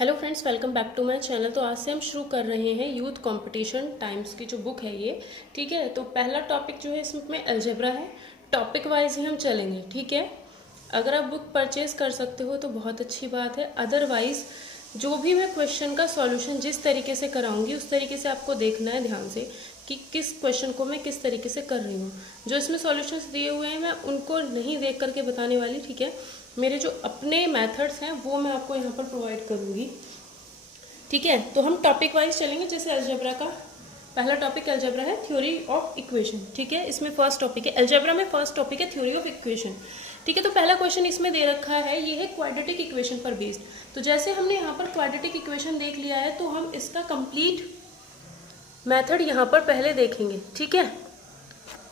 Hello friends, welcome back to my channel. तो आज से हम शुरू कर रहे हैं यूथ कंपटीशन टाइम्स की जो बुक है ये। ठीक है, तो पहला टॉपिक जो है इसमें अलजेब्रा है। टॉपिक वाइज ही हम चलेंगे। ठीक है, अगर आप बुक परचेज कर सकते हो तो बहुत अच्छी बात है। अदरवाइज जो भी मैं क्वेश्चन का सॉल्यूशन जिस तरीके से कराऊंगी उस तरीके से आपको देखना है ध्यान से कि किस क्वेश्चन को मैं किस तरीके से कर रही हूँ। जो इसमें सॉल्यूशंस दिए हुए हैं मैं उनको नहीं देख करके बताने वाली। ठीक है, मेरे जो अपने मेथड्स हैं वो मैं आपको यहाँ पर प्रोवाइड करूँगी। ठीक है, तो हम टॉपिक वाइज चलेंगे। जैसे अलजेब्रा का पहला टॉपिक अलजेब्रा है थ्योरी ऑफ इक्वेशन। ठीक है, इसमें फर्स्ट टॉपिक है अलजेब्रा में, फर्स्ट टॉपिक है थ्योरी ऑफ इक्वेशन। ठीक है, तो पहला क्वेश्चन इसमें दे रखा है, ये है क्वाड्रेटिक इक्वेशन पर बेस्ड। तो जैसे हमने यहाँ पर क्वाड्रेटिक इक्वेशन देख लिया है तो हम इसका कंप्लीट मेथड यहाँ पर पहले देखेंगे। ठीक है,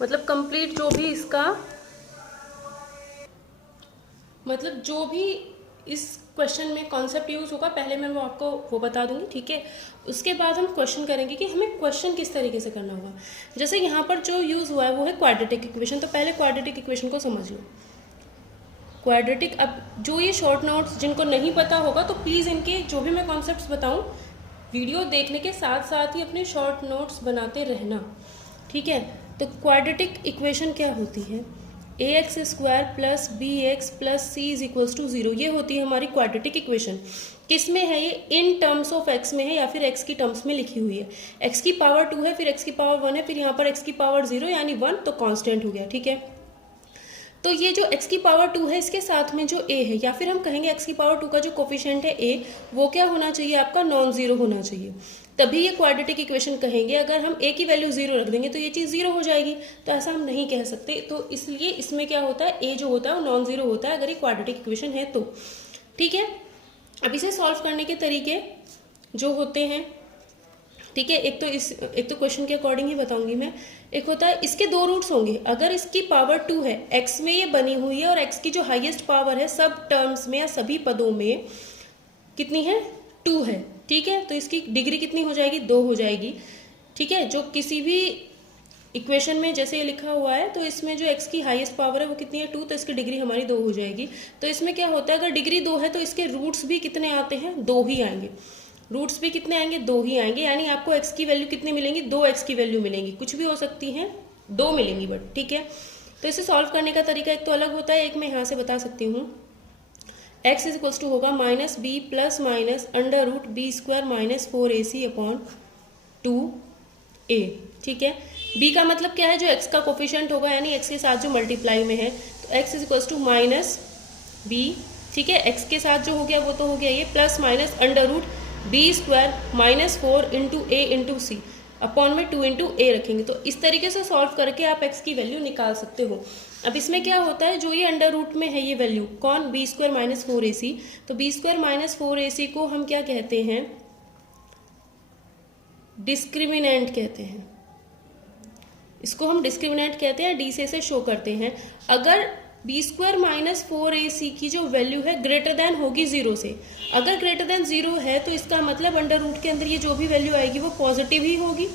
मतलब कंप्लीट जो भी इसका जो भी इस क्वेश्चन में कॉन्सेप्ट यूज होगा पहले मैं वो आपको वो बता दूंगी। ठीक है, उसके बाद हम क्वेश्चन करेंगे कि हमें क्वेश्चन किस तरीके से करना होगा। जैसे यहाँ पर जो यूज हुआ है वो है क्वाड्रेटिक इक्वेशन। तो पहले क्वाड्रेटिक इक्वेशन को समझ लो। क्वाड्रेटिक, अब जो ये शॉर्ट नोट्स जिनको नहीं पता होगा तो प्लीज़ इनके जो भी मैं कॉन्सेप्ट बताऊँ वीडियो देखने के साथ साथ ही अपने शॉर्ट नोट्स बनाते रहना। ठीक है, तो क्वाड्रेटिक इक्वेशन क्या होती है? ax² plus bx plus c is equals to 0, ये होती है हमारी क्वाड्रेटिक इक्वेशन। किस में है ये? इन टर्म्स ऑफ x में है या फिर x की टर्म्स में लिखी हुई है। x की पावर 2 है, फिर x की पावर 1 है, फिर यहाँ पर x की पावर 0 यानी 1, तो कांस्टेंट हो गया। ठीक है, तो ये जो x की पावर 2 है इसके साथ में जो a है, या फिर हम कहेंगे x की पावर 2 का जो कोफिशिएंट है a, वो क्या होना चाहिए? आपका नॉन जीरो होना चाहिए, तभी ये क्वाड्रेटिक इक्वेशन कहेंगे। अगर हम a की वैल्यू 0 रख देंगे तो ये चीज़ 0 हो जाएगी, तो ऐसा हम नहीं कह सकते। तो इसलिए इसमें क्या होता है, a जो होता है वो नॉन जीरो होता है अगर ये क्वाड्रेटिक इक्वेशन है तो। ठीक है, अब इसे सॉल्व करने के तरीके जो होते हैं, ठीक है, एक तो क्वेश्चन के अकॉर्डिंग ही बताऊंगी मैं। एक होता है इसके दो रूट्स होंगे। अगर इसकी पावर 2 है, x में ये बनी हुई है और x की जो हाईएस्ट पावर है सब टर्म्स में या सभी पदों में कितनी है? 2 है। ठीक है, तो इसकी डिग्री कितनी हो जाएगी? 2 हो जाएगी। ठीक है, जो किसी भी इक्वेशन में जैसे ये लिखा हुआ है तो इसमें जो x की हाईएस्ट पावर है वो कितनी है? 2, तो इसकी डिग्री हमारी 2 हो जाएगी। तो इसमें क्या होता है, अगर डिग्री 2 है तो इसके रूट्स भी कितने आते हैं? 2 ही आएंगे। रूट्स भी कितने आएंगे? 2 ही आएंगे, यानी आपको x की वैल्यू कितनी मिलेंगी? 2x की वैल्यू मिलेंगी, कुछ भी हो सकती है, 2 मिलेंगी बट। ठीक है, तो इसे सॉल्व करने का तरीका एक तो अलग होता है, एक मैं यहाँ से बता सकती हूँ। x इज इक्वल्स टू होगा -b plus minus √b² minus 4ac upon 2a। ठीक है, b का मतलब क्या है? जो x का कोफिशिएंट होगा यानी x के साथ जो मल्टीप्लाई में है, तो x is equals to -b। ठीक है, x के साथ जो हो गया वो तो हो गया ये, plus minus √b² minus 4 into a into C upon में 2 इंटू ए रखेंगे। तो इस तरीके से सॉल्व करके आप x की वैल्यू निकाल सकते हो। अब इसमें क्या होता है, जो ये अंडर रूट में है ये वैल्यू, कौन? b² minus 4ac। तो b² माइनस 4ac को हम क्या कहते हैं? डिस्क्रिमिनेंट कहते हैं। इसको हम डिस्क्रिमिनेंट कहते हैं, डी से शो करते हैं। अगर b² माइनस 4ac की जो वैल्यू है ग्रेटर देन होगी 0 से, अगर ग्रेटर देन 0 है तो इसका मतलब अंडर रूट के अंदर ये जो भी वैल्यू आएगी वो पॉजिटिव ही होगी।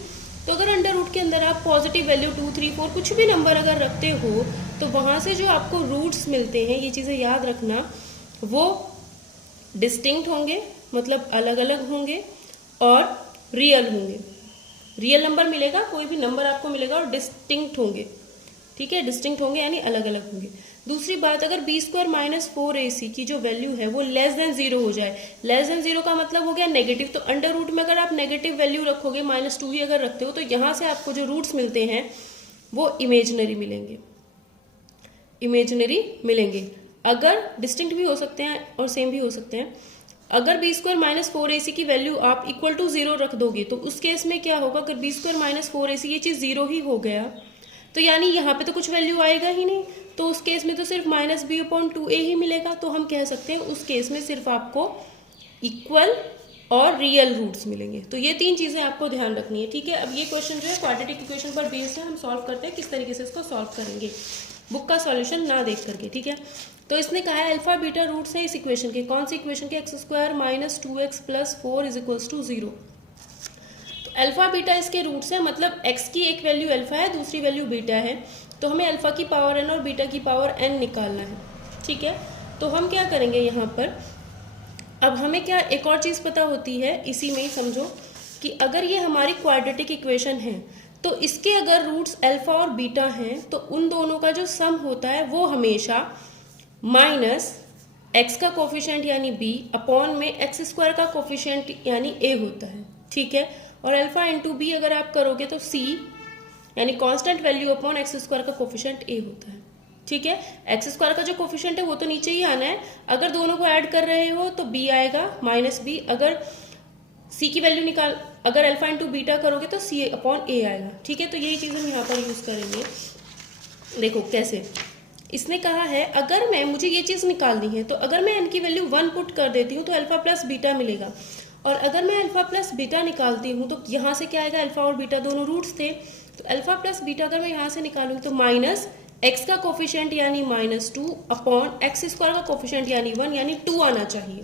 तो अगर अंडर रूट के अंदर आप पॉजिटिव वैल्यू 2, 3, 4 कुछ भी नंबर अगर रखते हो तो वहाँ से जो आपको रूट्स मिलते हैं, ये चीज़ें याद रखना, वो डिस्टिंक्ट होंगे, मतलब अलग अलग होंगे, और रियल होंगे। रियल नंबर मिलेगा, कोई भी नंबर आपको मिलेगा, और डिस्टिंक्ट होंगे। ठीक है, डिस्टिंक्ट होंगे यानी अलग अलग होंगे। दूसरी बात, अगर b² माइनस 4ac की जो वैल्यू है वो लेस देन 0 हो जाए, लेस देन 0 का मतलब हो गया नेगेटिव। तो अंडर रूट में अगर आप नेगेटिव वैल्यू रखोगे, -2 ही अगर रखते हो, तो यहाँ से आपको जो रूट्स मिलते हैं वो इमेजिनरी मिलेंगे, इमेजिनरी मिलेंगे। अगर डिस्टिंक्ट भी हो सकते हैं और सेम भी हो सकते हैं। अगर b² माइनस 4ac की वैल्यू आप इक्वल टू 0 रख दोगे तो उस केस में क्या होगा, अगर b² माइनस 4ac ये चीज़ 0 ही हो गया तो यानी यहाँ पे तो कुछ वैल्यू आएगा ही नहीं, तो उस केस में तो सिर्फ -b/2a ही मिलेगा। तो हम कह सकते हैं उस केस में सिर्फ आपको इक्वल और रियल रूट्स मिलेंगे। तो ये 3 चीज़ें आपको ध्यान रखनी है। ठीक है, अब ये क्वेश्चन जो है क्वाड्रेटिक इक्वेशन पर बेस्ड है, हम सॉल्व करते हैं किस तरीके से इसको सॉल्व करेंगे बुक का सॉल्यूशन ना देख करके। ठीक है, तो इसने कहा है अल्फा बीटा रूट्स हैं इस इक्वेशन के। कौन सी इक्वेशन के? x² minus 2x plus 4 is equals to 0। Alpha beta इसके रूट्स हैं, मतलब x की एक वैल्यू अल्फा है, दूसरी वैल्यू बीटा है, तो हमें अल्फा की पावर n और बीटा की पावर n निकालना है। ठीक है, तो हम क्या करेंगे यहाँ पर, अब हमें क्या एक और चीज़ पता होती है, इसी में ही समझो कि अगर ये हमारी क्वाड्रेटिक इक्वेशन है तो इसके अगर रूट्स अल्फा और बीटा हैं तो उन दोनों का जो सम होता है वो हमेशा माइनस एक्स का कोफिशिएंट यानी b अपॉन में एक्स स्क्वायर का कोफिशिएंट यानी a होता है, ठीक है। और अल्फा इंटू बी अगर आप करोगे तो c यानी constant value upon x square का कोफिशिएंट a होता है, ठीक है। एक्स स्क्वायर का जो कोफिशिएंट है वो तो नीचे ही आना है, अगर दोनों को ऐड कर रहे हो तो b आएगा माइनस b, अगर c की वैल्यू निकाल अगर अल्फा इंटू बीटा करोगे तो c अपॉन a आएगा, ठीक है। तो यही चीज़ हम यहाँ पर यूज करेंगे। देखो कैसे, इसने कहा है अगर मुझे ये चीज़ निकालनी है तो अगर मैं n की वैल्यू 1 पुट कर देती हूँ तो अल्फा प्लस बीटा मिलेगा, और अगर मैं अल्फा प्लस बीटा निकालती हूँ तो यहाँ से क्या आएगा, अल्फा और बीटा दोनों रूट्स थे, तो अल्फा प्लस बीटा अगर मैं यहाँ से निकालूंगी तो माइनस एक्स का कोफिशिएंट यानी -2 अपॉन एक्स स्क्वायर का कोफिशिएंट यानी 1 यानी 2 आना चाहिए।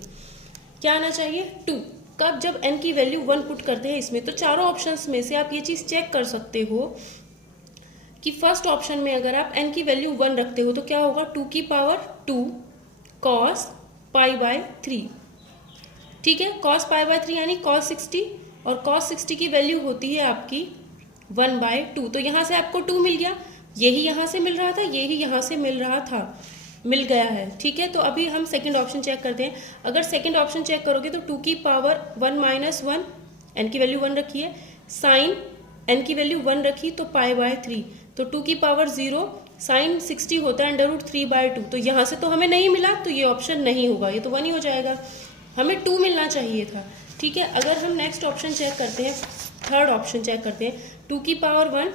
क्या आना चाहिए, 2। कब, जब n की वैल्यू 1 पुट करते हैं इसमें। तो चारों ऑप्शंस में से आप ये चीज़ चेक कर सकते हो कि फर्स्ट ऑप्शन में अगर आप n की वैल्यू 1 रखते हो तो क्या होगा, 2 की पावर 2 cos π/3, ठीक है। cos π/3 यानी cos 60, और cos 60 की वैल्यू होती है आपकी 1/2। तो यहाँ से आपको 2 मिल गया, यही यहाँ से मिल रहा था, यही यहाँ से मिल रहा था, मिल गया है, ठीक है। तो अभी हम सेकंड ऑप्शन चेक करते हैं। अगर सेकंड ऑप्शन चेक करोगे तो 2 की पावर 1 माइनस 1, n की वैल्यू 1 रखी है, साइन n की वैल्यू 1 रखी तो π/3, तो 2 की पावर 0, साइन 60 होता है √3/2। तो यहाँ से तो हमें नहीं मिला, तो ये ऑप्शन नहीं होगा, ये तो 1 ही हो जाएगा, हमें 2 मिलना चाहिए था, ठीक है। अगर हम नेक्स्ट ऑप्शन चेक करते हैं, थर्ड ऑप्शन चेक करते हैं, 2 की पावर 1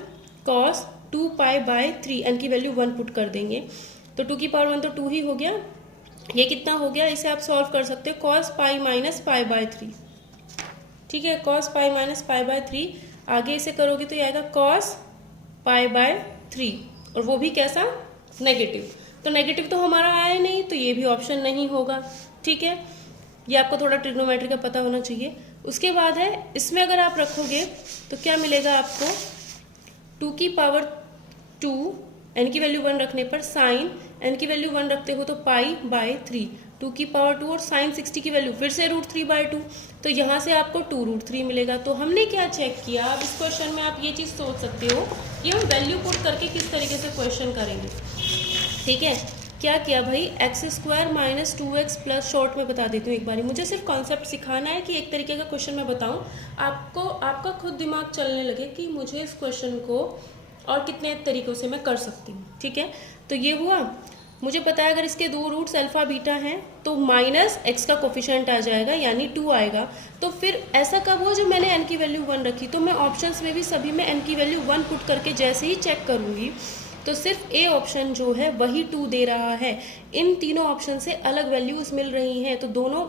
cos 2π/3, n की वैल्यू 1 पुट कर देंगे तो 2 की पावर 1 तो 2 ही हो गया, ये कितना हो गया, इसे आप सॉल्व कर सकते हो cos π माइनस π/3, ठीक है। cos π माइनस π/3, आगे इसे करोगे तो ये आएगा cos π/3, और वो भी कैसा, नेगेटिव। तो नेगेटिव तो हमारा आया नहीं, तो ये भी ऑप्शन नहीं होगा, ठीक है। ये आपको थोड़ा ट्रिग्नोमेट्री का पता होना चाहिए। उसके बाद है, इसमें अगर आप रखोगे तो क्या मिलेगा आपको, 2 की पावर 2, n की वैल्यू 1 रखने पर साइन n की वैल्यू 1 रखते हो तो π/3, 2 की पावर 2 और साइन 60 की वैल्यू फिर से √3/2, तो यहाँ से आपको 2√3 मिलेगा। तो हमने क्या चेक किया, अब इस क्वेश्चन में आप ये चीज़ सोच सकते हो कि हम वैल्यू पुट करके किस तरीके से क्वेश्चन करेंगे, ठीक है। क्या किया भाई, x² minus 2x plus, short में बता देती हूँ एक बारी, मुझे सिर्फ कॉन्सेप्ट सिखाना है कि एक तरीके का क्वेश्चन मैं बताऊँ आपको, आपका खुद दिमाग चलने लगे कि मुझे इस क्वेश्चन को और कितने तरीक़ों से मैं कर सकती हूँ, ठीक है। तो ये हुआ, मुझे पता है अगर इसके 2 रूट्स अल्फा बीटा हैं तो माइनस एक्स का कोफिशिएंट आ जाएगा यानी 2 आएगा। तो फिर ऐसा कब हो, जब मैंने n की वैल्यू 1 रखी, तो मैं ऑप्शंस में भी सभी में n की वैल्यू 1 पुट करके जैसे ही चेक करूँगी तो सिर्फ ए ऑप्शन जो है वही 2 दे रहा है, इन तीनों ऑप्शन से अलग वैल्यूज मिल रही हैं। तो दोनों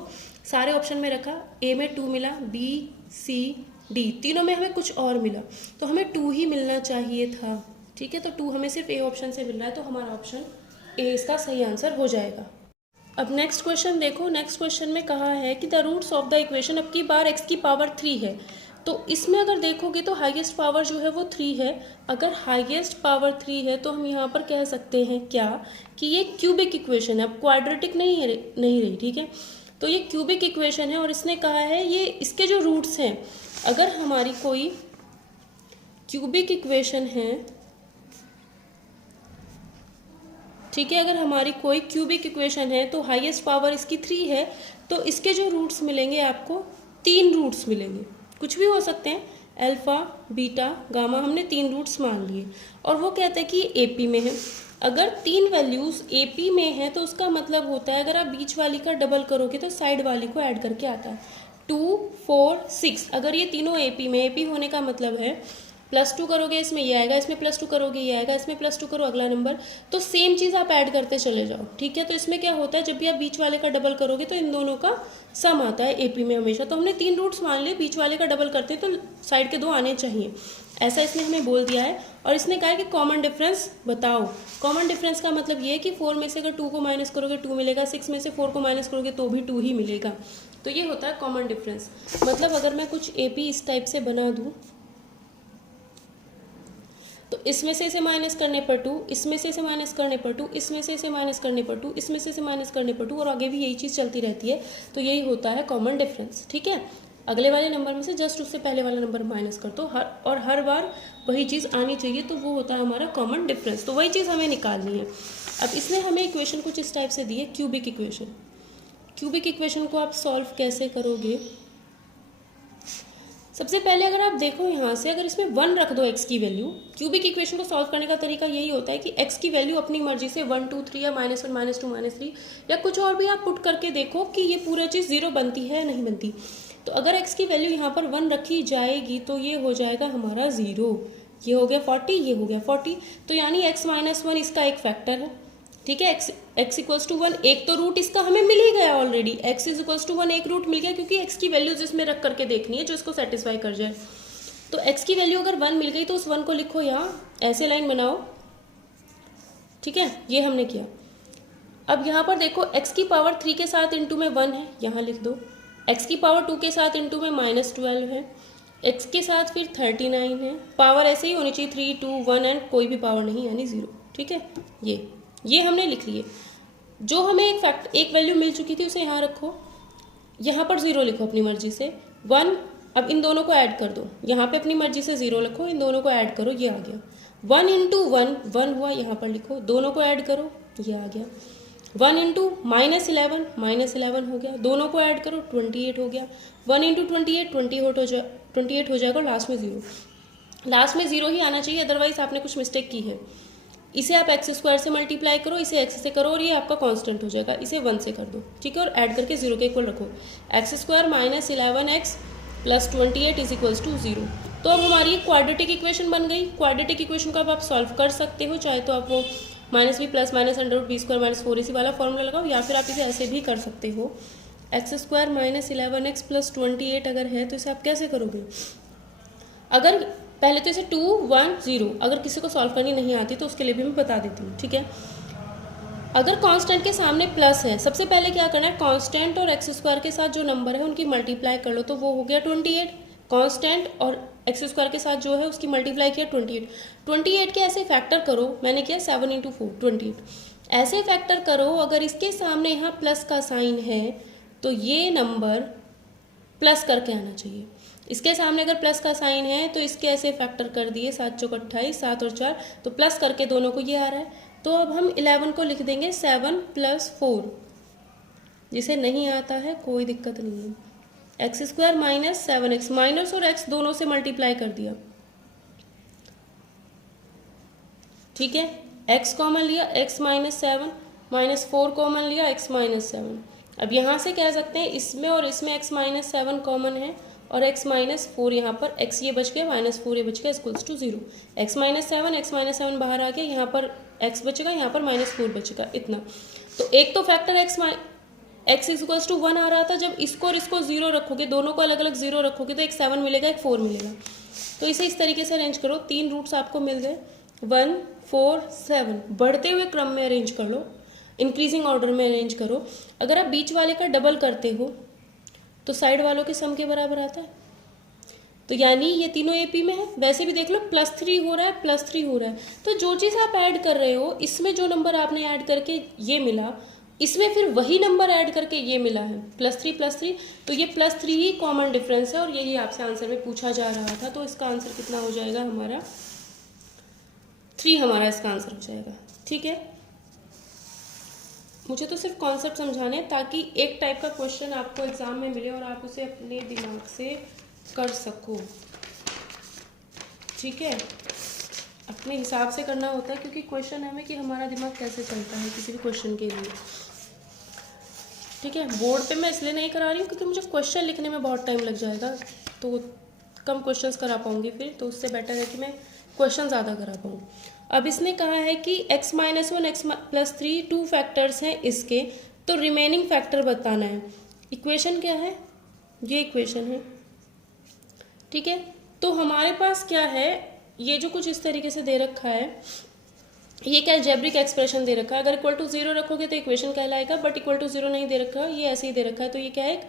सारे ऑप्शन में रखा, ए में 2 मिला, बी सी डी तीनों में हमें कुछ और मिला, तो हमें 2 ही मिलना चाहिए था, ठीक है। तो 2 हमें सिर्फ ए ऑप्शन से मिल रहा है, तो हमारा ऑप्शन ए इसका सही आंसर हो जाएगा। अब नेक्स्ट क्वेश्चन देखो, नेक्स्ट क्वेश्चन में कहा है कि the roots of the equation, अब की बार x की पावर 3 है, तो इसमें अगर देखोगे तो हाईएस्ट पावर जो है वो 3 है। अगर हाईएस्ट पावर 3 है तो हम यहाँ पर कह सकते हैं क्या, कि ये क्यूबिक इक्वेशन है, अब क्वाड्रेटिक नहीं रही, ठीक है। तो ये क्यूबिक इक्वेशन है, और इसने कहा है ये इसके जो रूट्स हैं, अगर हमारी कोई क्यूबिक इक्वेशन है, ठीक है, अगर हमारी कोई क्यूबिक इक्वेशन है तो हाईएस्ट पावर इसकी 3 है, तो इसके जो रूट्स मिलेंगे आपको 3 रूट्स मिलेंगे, कुछ भी हो सकते हैं, अल्फा बीटा गामा, हमने 3 रूट्स मान लिए। और वो कहते हैं कि एपी में है, अगर 3 वैल्यूज एपी में है तो उसका मतलब होता है अगर आप बीच वाली का डबल करोगे तो साइड वाली को ऐड करके आता है, 2 4 6। अगर ये तीनों एपी में, एपी होने का मतलब है +2 करोगे इसमें ये आएगा, इसमें +2 करोगे ये आएगा, इसमें +2 करो अगला नंबर, तो सेम चीज़ आप ऐड करते चले जाओ, ठीक है। तो इसमें क्या होता है, जब भी आप बीच वाले का डबल करोगे तो इन दोनों का सम आता है एपी में हमेशा। तो हमने 3 रूट्स मान लिए, बीच वाले का डबल करते हैं तो साइड के 2 आने चाहिए, ऐसा इसने हमें बोल दिया है। और इसने कहा है कि कॉमन डिफरेंस बताओ। कॉमन डिफरेंस का मतलब ये है कि 4 में से अगर 2 को माइनस करोगे 2 मिलेगा, 6 में से 4 को माइनस करोगे तो भी 2 ही मिलेगा। तो ये होता है कॉमन डिफरेंस। मतलब अगर मैं कुछ एपी इस टाइप से बना दूँ तो इसमें से इसे माइनस करने पर 2, इसमें से इसे माइनस करने पर 2, इसमें से इसे माइनस करने पर 2, इसमें से इसे माइनस करने पर 2, और आगे भी यही चीज़ चलती रहती है। तो यही होता है कॉमन डिफरेंस। ठीक है, अगले वाले नंबर में से जस्ट उससे पहले वाला नंबर माइनस कर दो, हर बार वही चीज़ आनी चाहिए, तो वो होता है हमारा कॉमन डिफरेंस। तो वही चीज़ हमें निकालनी है। अब इसने हमें इक्वेशन कुछ इस टाइप से दी है, क्यूबिक इक्वेशन। क्यूबिक इक्वेशन को आप सॉल्व कैसे करोगे? सबसे पहले अगर आप देखो यहाँ से, अगर इसमें 1 रख दो x की वैल्यू, क्यूबिक इक्वेशन को सॉल्व करने का तरीका यही होता है कि x की वैल्यू अपनी मर्जी से 1 2 3 या -1 -2 -3 या कुछ और भी आप पुट करके देखो कि ये पूरा चीज़ 0 बनती है या नहीं बनती। तो अगर x की वैल्यू यहाँ पर 1 रखी जाएगी तो ये हो जाएगा हमारा 0। ये हो गया 40, ये हो गया 40, तो यानी x -1 इसका एक फैक्टर है। ठीक है, x इक्वल्स टू 1, एक तो रूट इसका हमें मिल ही गया already, x is equals to 1 एक रूट मिल गया, क्योंकि x की वैल्यूज इसमें रख करके देखनी है जो इसको सेटिस्फाई कर जाए। तो x की वैल्यू अगर 1 मिल गई तो उस 1 को लिखो यहाँ, ऐसे लाइन बनाओ। ठीक है, ये हमने किया। अब यहाँ पर देखो x की पावर 3 के साथ इंटू में 1 है, यहाँ लिख दो। x की पावर 2 के साथ इंटू में -12 है, x के साथ फिर 39 है। पावर ऐसे ही होनी चाहिए 3 2 1 एंड कोई भी पावर नहीं यानी 0। ठीक है, ये हमने लिख लिए। जो हमें एक वैल्यू मिल चुकी थी उसे यहाँ रखो, यहाँ पर 0 लिखो अपनी मर्जी से। 1, अब इन दोनों को ऐड कर दो, यहाँ पे अपनी मर्जी से 0 लिखो, इन दोनों को ऐड करो, ये आ गया। 1 इंटू 1 1 हुआ, यहाँ पर लिखो, दोनों को ऐड करो, ये आ गया। 1 इंटू -11 हो गया, दोनों को ऐड करो, 28 हो गया। 1 इंटू 28 हो जाएगा, लास्ट में 0। लास्ट में 0 ही आना चाहिए, अदरवाइज आपने कुछ मिस्टेक की है। इसे आप x² से मल्टीप्लाई करो, इसे x से करो और ये आपका कांस्टेंट हो जाएगा, इसे 1 से कर दो। ठीक है, और ऐड करके 0 के इक्वल रखो। x² -11x + 28 is equals to 0। तो अब हमारी क्वाड्रेटिक इक्वेशन बन गई। क्वाड्रेटिक इक्वेशन को अब आप सॉल्व कर सकते हो, चाहे तो आप वो -b + -√b² - 4 इसी वाला फॉर्मूला लगाओ, या फिर आप इसे ऐसे भी कर सकते हो। x² -11x + 28 अगर है तो इसे आप कैसे करोगे? अगर पहले तो इसे 2 1 0, अगर किसी को सॉल्व करनी नहीं आती तो उसके लिए भी मैं बता देती हूँ। ठीक है, अगर कांस्टेंट के सामने प्लस है, सबसे पहले क्या करना है, कांस्टेंट और x² के साथ जो नंबर है उनकी मल्टीप्लाई कर लो, तो वो हो गया 28। कांस्टेंट और x² के साथ जो है उसकी मल्टीप्लाई किया 28। 28 के ऐसे फैक्टर करो, मैंने किया 7 × 4 28। ऐसे फैक्टर करो, अगर इसके सामने यहाँ प्लस का साइन है तो ये नंबर प्लस करके आना चाहिए। इसके सामने अगर प्लस का साइन है तो इसके ऐसे फैक्टर कर दिए, 7 चौक 28, 7 और 4, तो प्लस करके दोनों को ये आ रहा है। तो अब हम 11 को लिख देंगे 7 + 4। जिसे नहीं आता है कोई दिक्कत नहीं है। x² - 7x, माइनस और x दोनों से मल्टीप्लाई कर दिया। ठीक है, x कॉमन लिया, x - 7 -4 कॉमन लिया, x - 7। अब यहाँ से कह सकते हैं इसमें और इसमें x - 7 कॉमन है और x - 4 यहाँ पर, x ये बच गया, -4 ये बच गया, इक्वल्स टू 0। x - 7 बाहर आ गया, यहाँ पर x बचेगा, यहाँ पर -4 बचेगा, इतना। तो एक तो फैक्टर x इक्वल्स टू 1 आ रहा था, जब इसको और इसको 0 रखोगे, दोनों को अलग अलग 0 रखोगे तो एक 7 मिलेगा, एक 4 मिलेगा। तो इसे इस तरीके से अरेंज करो, 3 रूट्स आपको मिल गए, 1 4 7, बढ़ते हुए क्रम में अरेंज कर लो, इंक्रीजिंग ऑर्डर में अरेंज करो। अगर आप बीच वाले का डबल करते हो तो साइड वालों के सम के बराबर आता है, तो यानी ये तीनों AP में है। वैसे भी देख लो, +3 हो रहा है, +3 हो रहा है, तो जो चीज़ आप ऐड कर रहे हो, इसमें जो नंबर आपने ऐड करके ये मिला, इसमें फिर वही नंबर ऐड करके ये मिला है, +3 तो ये +3 ही कॉमन डिफरेंस है, और यही आपसे आंसर में पूछा जा रहा था। तो इसका आंसर कितना हो जाएगा हमारा? 3 हमारा इसका आंसर हो जाएगा। ठीक है, मुझे तो सिर्फ कॉन्सेप्ट समझाने हैं ताकि एक टाइप का क्वेश्चन आपको एग्जाम में मिले और आप उसे अपने दिमाग से कर सको। ठीक है, अपने हिसाब से करना होता है, क्योंकि क्वेश्चन हमें कि हमारा दिमाग कैसे चलता है किसी भी क्वेश्चन के लिए। ठीक है, बोर्ड पे मैं इसलिए नहीं करा रही हूँ क्योंकि मुझे क्वेश्चन लिखने में बहुत टाइम लग जाएगा, तो कम क्वेश्चंस करा पाऊँगी फिर, तो उससे बेटर है कि मैं क्वेश्चन ज़्यादा करा पाऊँ। अब इसने कहा है कि x - 1 x + 3 2 फैक्टर्स हैं इसके, तो रिमेनिंग फैक्टर बताना है। इक्वेशन क्या है? ये इक्वेशन है। ठीक है, तो हमारे पास क्या है, ये जो कुछ इस तरीके से दे रखा है, ये एक अलजेब्रिक एक्सप्रेशन दे रखा है। अगर इक्वल टू 0 रखोगे तो इक्वेशन कहलाएगा, बट इक्वल टू 0 नहीं दे रखा, ये ऐसे ही दे रखा है, तो ये क्या है, एक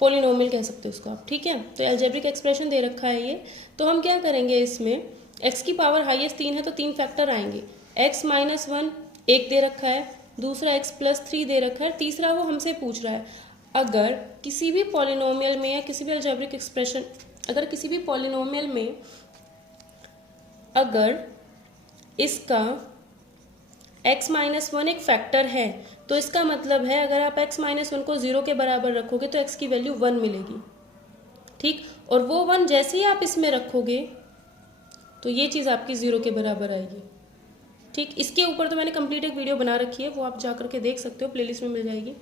पोलिनोमियल कह सकते हो उसको आप। ठीक है, तो अलजेब्रिक एक्सप्रेशन दे रखा है ये। तो हम क्या करेंगे, इसमें x की पावर हाईएस्ट 3 है तो 3 फैक्टर आएंगे। x माइनस 1 एक दे रखा है, दूसरा x प्लस 3 दे रखा है, तीसरा वो हमसे पूछ रहा है अगर किसी भी पॉलिनोमियल में या किसी भी अलजेब्रिक एक्सप्रेशन, अगर किसी भी पॉलिनोमियल में अगर इसका x माइनस 1 एक फैक्टर है तो इसका मतलब है अगर आप x माइनस 1 को 0 के बराबर रखोगे तो x की वैल्यू 1 मिलेगी, ठीक। और वो 1 जैसे ही आप इसमें रखोगे तो ये चीज़ आपकी 0 के बराबर आएगी, ठीक। इसके ऊपर तो मैंने कंप्लीट एक वीडियो बना रखी है, वो आप जा करके देख सकते हो, प्लेलिस्ट में मिल जाएगी,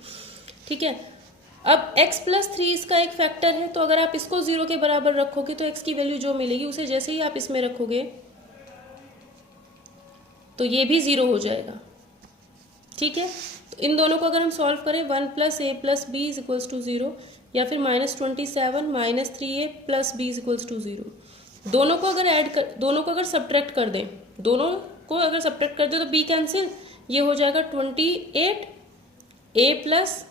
ठीक है। अब x प्लस 3 इसका एक फैक्टर है तो अगर आप इसको 0 के बराबर रखोगे तो x की वैल्यू जो मिलेगी उसे जैसे ही आप इसमें रखोगे तो ये भी 0 हो जाएगा, ठीक है। तो इन दोनों को अगर हम सॉल्व करें 1 plus A plus B is equals to 0 या फिर -27 minus 3a plus B is equals to 0, दोनों को अगर ऐड कर, दोनों को अगर सब्ट्रैक्ट कर दें, दोनों को अगर सब्ट्रैक्ट कर दें तो b कैंसिल, ये हो जाएगा 28 a plus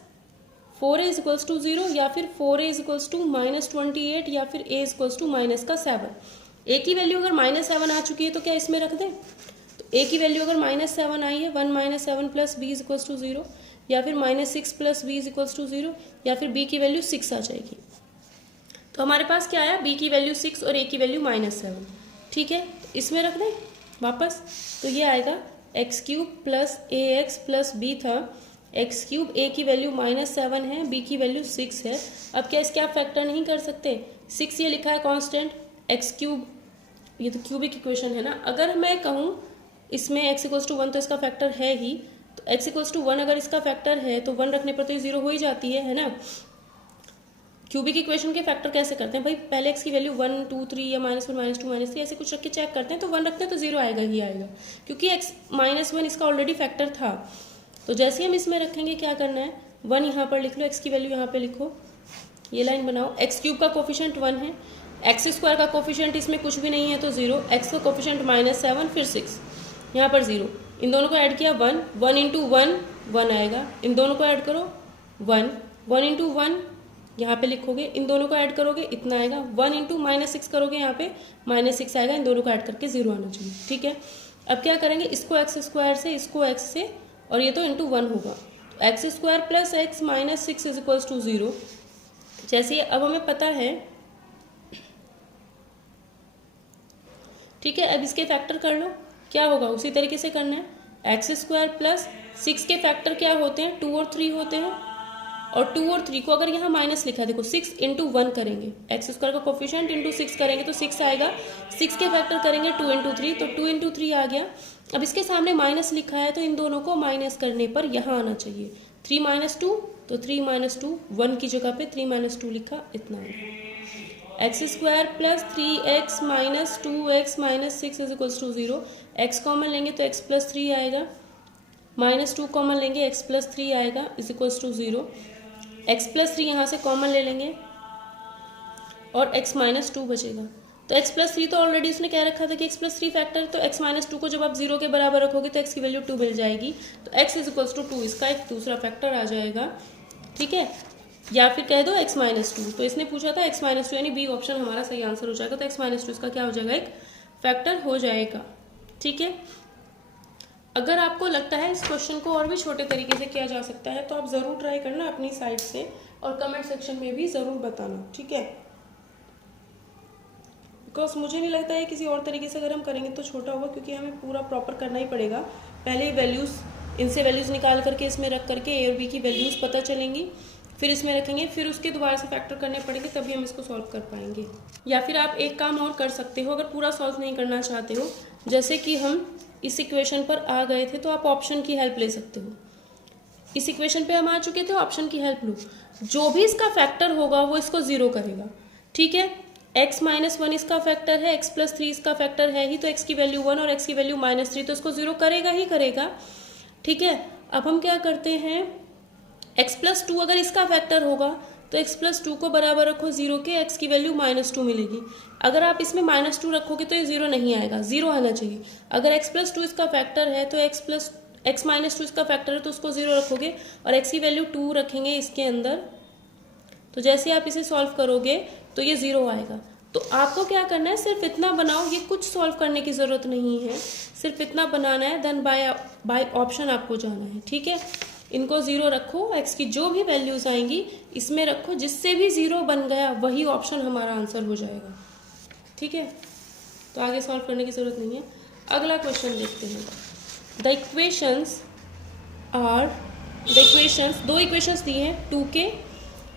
4a is equals to 0 या फिर 4a इज इक्वल्स टू -28 या फिर a is equals to minus का 7। a की वैल्यू अगर -7 आ चुकी है तो क्या इसमें रख दें, तो a की वैल्यू अगर -7 आई है 1 minus 7 plus b is equals to 0 या फिर -6 plus b is equals to 0 या फिर b की वैल्यू 6 आ जाएगी। तो हमारे पास क्या आया, b की वैल्यू 6 और a की वैल्यू -7, ठीक है। तो इसमें रख दें वापस, तो ये आएगा x³ plus ax plus b था, x³ a की वैल्यू -7 है, b की वैल्यू 6 है। अब क्या इसके आप फैक्टर नहीं कर सकते, 6 ये लिखा है कांस्टेंट, x³, ये तो क्यूबिक इक्वेशन है ना। अगर मैं कहूँ इसमें x इक्वल्स टू 1 तो इसका फैक्टर है ही, तो x इक्वल्स टू 1 अगर इसका फैक्टर है तो 1 रखने पर तो ये 0 हो ही जाती है ना। क्यूबिक इक्वेशन के फैक्टर कैसे करते हैं भाई, पहले x की वैल्यू 1 2 3 या -1 -2 -3 ऐसे कुछ रख के चेक करते हैं, तो 1 रखते हैं तो 0 आएगा ही आएगा, क्योंकि x -1 इसका ऑलरेडी फैक्टर था। तो जैसे हम इसमें रखेंगे क्या करना है, 1 यहाँ पर लिख लो, x की वैल्यू यहाँ पर लिखो, ये लाइन बनाओ। x³ का कोफिशिएंट 1 है, x² का कोफिशिएंट इसमें कुछ भी नहीं है तो 0, x का कोफिशिएंट -7 फिर 6, यहाँ पर 0, इन दोनों को ऐड किया 1, 1 इंटू 1 1 आएगा, इन दोनों को ऐड करो 1, 1 इंटू 1 यहाँ पे लिखोगे, इन दोनों को ऐड करोगे इतना आएगा, 1 इंटू -6 करोगे यहाँ पे -6 आएगा, इन दोनों को ऐड करके 0 आना चाहिए, ठीक है। अब क्या करेंगे, इसको x² से, इसको x से, और ये तो इंटू 1 होगा, x² plus x minus 6 is equals to 0। जैसे अब हमें पता है, ठीक है। अब इसके फैक्टर कर लो, क्या होगा उसी तरीके से करना है, x² प्लस 6 के फैक्टर क्या होते हैं, 2 और 3 होते हैं, और 2 और 3 को अगर यहाँ माइनस लिखा है, देखो 6 इंटू 1 करेंगे, x² का कोफिशिएंट इंटू 6 करेंगे तो 6 आएगा, 6 के फैक्टर करेंगे 2 इंटू 3 तो 2 इंटू 3 आ गया। अब इसके सामने माइनस लिखा है तो इन दोनों को माइनस करने पर यहाँ आना चाहिए, 3 - 2 तो 3 - 2, 1 की जगह पे 3 - 2 लिखा, इतना आएगा। x² plus 3x minus 2x minus 6 is equals to 0, x common लेंगे तो x प्लस 3 आएगा, -2 कॉमन लेंगे x प्लस 3 आएगा is equals to 0, x plus 3 यहाँ से कॉमन ले लेंगे और x माइनस 2 बचेगा। तो x प्लस 3 तो ऑलरेडी उसने कह रखा था कि x प्लस 3 फैक्टर, तो x माइनस 2 को जब आप 0 के बराबर रखोगे तो x की वैल्यू 2 मिल जाएगी, तो x इज इक्वल्स टू 2 इसका एक दूसरा फैक्टर आ जाएगा, ठीक है। या फिर कह दो x माइनस 2, तो इसने पूछा था x माइनस 2 यानी बी ऑप्शन हमारा सही आंसर हो जाएगा, तो x माइनस 2 इसका क्या हो जाएगा, एक फैक्टर हो जाएगा, ठीक है। अगर आपको लगता है इस क्वेश्चन को और भी छोटे तरीके से किया जा सकता है तो आप ज़रूर ट्राई करना अपनी साइड से, और कमेंट सेक्शन में भी ज़रूर बताना, ठीक है। बिकॉज मुझे नहीं लगता है किसी और तरीके से अगर हम करेंगे तो छोटा होगा, क्योंकि हमें पूरा प्रॉपर करना ही पड़ेगा। पहले वैल्यूज़, इनसे वैल्यूज़ निकाल करके इसमें रख करके ए और बी की वैल्यूज़ पता चलेंगी, फिर इसमें रखेंगे, फिर उसके दोबारा से फैक्टर करने पड़ेंगे, तभी हम इसको सॉल्व कर पाएंगे। या फिर आप एक काम और कर सकते हो, अगर पूरा सॉल्व नहीं करना चाहते हो, जैसे कि हम इस इक्वेशन पर आ गए थे तो आप ऑप्शन की हेल्प ले सकते हो। इस इक्वेशन पे हम आ चुके थे, ऑप्शन की हेल्प लो, जो भी इसका फैक्टर होगा वो इसको 0 करेगा, ठीक है। x माइनस 1 इसका फैक्टर है, x प्लस 3 इसका फैक्टर है ही, तो x की वैल्यू 1 और x की वैल्यू -3, तो इसको 0 करेगा ही करेगा, ठीक है। अब हम क्या करते हैं, x प्लस 2 अगर इसका फैक्टर होगा तो x प्लस 2 को बराबर रखो 0 के, x की वैल्यू -2 मिलेगी। अगर आप इसमें -2 रखोगे तो ये 0 नहीं आएगा, 0 आना चाहिए। अगर x प्लस 2 इसका फैक्टर है तो x माइनस 2 इसका फैक्टर है तो उसको 0 रखोगे और x की वैल्यू 2 रखेंगे इसके अंदर, तो जैसे आप इसे सॉल्व करोगे तो ये 0 आएगा। तो आपको क्या करना है, सिर्फ इतना बनाओ, ये कुछ सॉल्व करने की ज़रूरत नहीं है, सिर्फ इतना बनाना है, देन बाय ऑप्शन आपको जाना है। ठीक है, इनको ज़ीरो रखो, एक्स की जो भी वैल्यूज़ आएंगी इसमें रखो, जिससे भी ज़ीरो बन गया वही ऑप्शन हमारा आंसर हो जाएगा। ठीक है, तो आगे सॉल्व करने की ज़रूरत नहीं है। अगला क्वेश्चन देखते हैं। द इक्वेशंस दो इक्वेशंस दिए हैं, 2k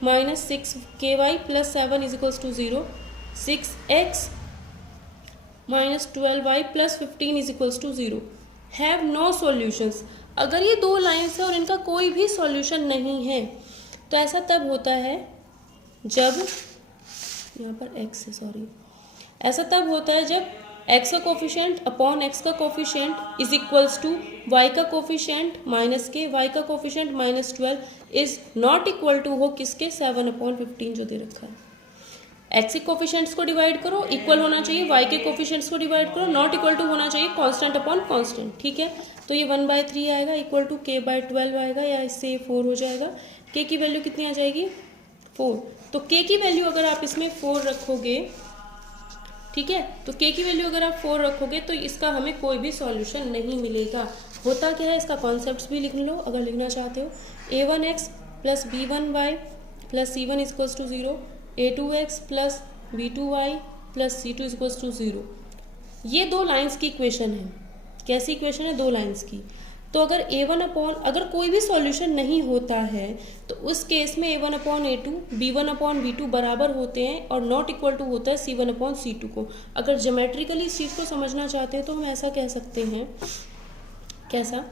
minus 6ky plus 7 is equals to 0, 6x minus 12y plus 15 is equals to 0, have no solutions. अगर ये दो लाइन्स है और इनका कोई भी सॉल्यूशन नहीं है तो ऐसा तब होता है जब, यहाँ पर x है सॉरी, ऐसा तब होता है जब x का कोफिशिएंट अपॉन x का coefficient is equals to y का कोफिशिएंट माइनस के, y का coefficient minus 12 is not equal to हो किसके, 7/15 जो दे रखा है। x के कोफिशिएंट्स को डिवाइड करो, इक्वल होना चाहिए, y के कोफिशिएंट्स को डिवाइड करो, नॉट इक्वल टू होना चाहिए कांस्टेंट अपॉन कांस्टेंट। ठीक है, तो ये 1/3 आएगा इक्वल टू k/12 आएगा, या इससे 4 हो जाएगा। k की वैल्यू कितनी आ जाएगी, 4। तो k की वैल्यू अगर आप इसमें 4 रखोगे, ठीक है, तो k की वैल्यू अगर आप 4 रखोगे तो इसका हमें कोई भी सॉल्यूशन नहीं मिलेगा। होता क्या है, इसका कॉन्सेप्ट्स भी लिख लो अगर लिखना चाहते हो। a1x plus b1y plus c1 is equals to 0, a2x plus b2y plus c2 is equals to 0। ये दो लाइंस की इक्वेशन है। कैसी इक्वेशन है, दो लाइंस की। तो अगर अगर कोई भी सॉल्यूशन नहीं होता है तो उस केस में a1/a2 b1/b2 बराबर होते हैं और नॉट इक्वल टू होता है c1/c2 को। अगर ज्योमेट्रिकली इस चीज़ को समझना चाहते हैं तो हम ऐसा कह सकते हैं, कैसा,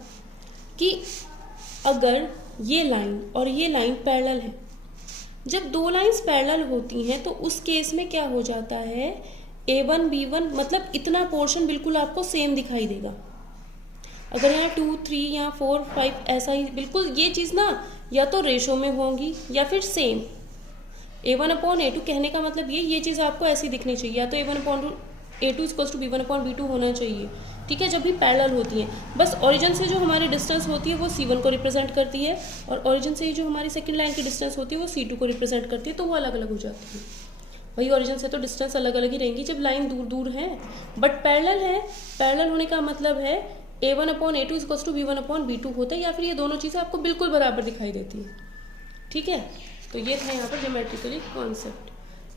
कि अगर ये लाइन और ये लाइन पैरेलल है, जब दो लाइंस पैरेलल होती हैं तो उस केस में क्या हो जाता है, a1 b1 मतलब इतना पोर्शन बिल्कुल आपको सेम दिखाई देगा। अगर यहाँ 2 3 यहाँ 4 5 ऐसा ही बिल्कुल ये चीज़ ना या तो रेशो में होंगी या फिर सेम। a1/a2 कहने का मतलब ये चीज़ आपको ऐसी दिखनी चाहिए, या तो a1/a2 इक्वल्स टू b1/b2 होना चाहिए। ठीक है, जब भी पैरेलल होती हैं, बस ओरिजिन से जो हमारी डिस्टेंस होती है वो c1 को रिप्रेजेंट करती है और ओरिजिन से जो हमारी सेकंड लाइन की डिस्टेंस होती है वो c2 को रिप्रेजेंट करती है, तो वो अलग अलग हो जाती है। वही ओरिजिन से तो डिस्टेंस अलग अलग ही रहेंगी जब लाइन दूर दूर है, बट पैरेलल है। पैरेलल होने का मतलब है a1/a2 इक्वल्स टू b1/b2 होता है, या फिर ये दोनों चीज़ें आपको बिल्कुल बराबर दिखाई देती है। ठीक है, तो ये था यहाँ पर ज्योमेट्रिकली कॉन्सेप्ट।